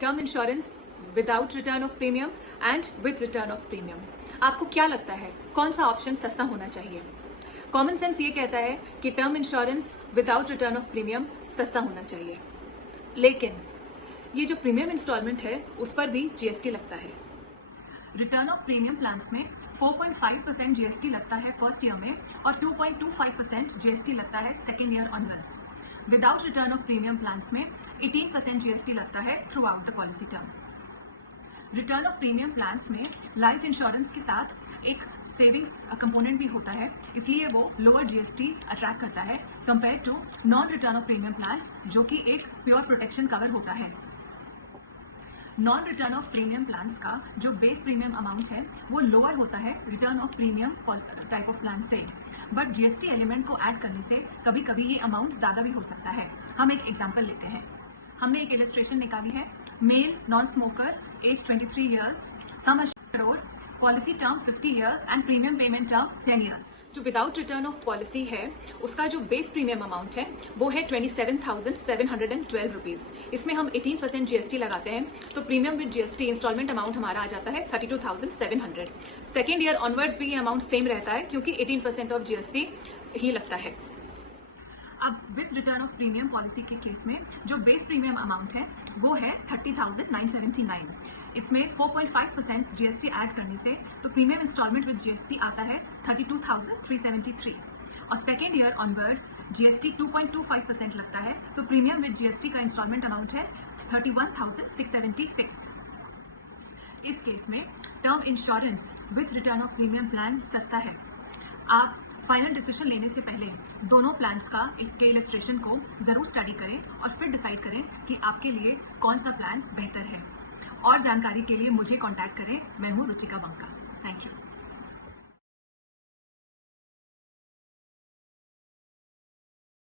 Term insurance without return of premium and with return of premium. आपको क्या लगता है कौन सा ऑप्शन सस्ता होना चाहिए? कॉमन सेंस ये कहता है कि term insurance without return of premium सस्ता होना चाहिए, लेकिन ये जो प्रीमियम इंस्टॉलमेंट है उस पर भी जीएसटी लगता है। रिटर्न ऑफ प्रीमियम प्लान्स में 4.5% जीएसटी लगता है फर्स्ट ईयर में और 2.25% जीएसटी लगता है second year onwards. Without return of premium plans में 18% जीएसटी लगता है through out the policy term. Return of premium plans में लाइफ इंश्योरेंस के साथ एक सेविंग्स कंपोनेंट भी होता है, इसलिए वो लोअर जीएसटी अट्रैक्ट करता है compare to non return of premium plans, जो कि एक प्योर प्रोटेक्शन कवर होता है। Non return of premium plans का जो बेस प्रीमियम अमाउंट है वो लोअर होता है return of premium type of plan से, बट जीएसटी एलिमेंट को ऐड करने से कभी कभी ये अमाउंट ज्यादा भी हो सकता है। हम एक एग्जांपल लेते हैं। हमने एक इलस्ट्रेशन निकाली है। Male non smoker, age 23 years, sum assured, policy term 50 years and premium payment term 10 years. जो विदाउट रिटर्न ऑफ पॉलिसी है उसका जो बेस प्रीमियम अमाउंट है वो है 27,712 रुपीज। इसमें हम 18% जीएसटी लगाते हैं तो premium with GST instalment amount हमारा आ जाता है 32,700। सेकेंड ईयर ऑनवर्ड्स भी ये अमाउंट सेम रहता है क्योंकि 18% ऑफ जीएसटी ही लगता है। अब with return of premium policy के केस में जो बेस प्रीमियम अमाउंट है वो है 30,979। इसमें 4.5% जीएसटी ऐड करने से तो प्रीमियम इंस्टॉलमेंट विद जीएसटी आता है 32,373 और सेकेंड ईयर ऑनवर्ड्स जीएसटी 2.25% लगता है तो प्रीमियम विद जीएसटी का इंस्टॉलमेंट अमाउंट है 31,676। इस केस में term insurance with return of premium plan सस्ता है। आप फाइनल डिसीजन लेने से पहले दोनों प्लान्स का एक इलस्ट्रेशन को जरूर स्टडी करें और फिर डिसाइड करें कि आपके लिए कौन सा प्लान बेहतर है। और जानकारी के लिए मुझे कांटेक्ट करें। मैं हूं रुचिका बंका।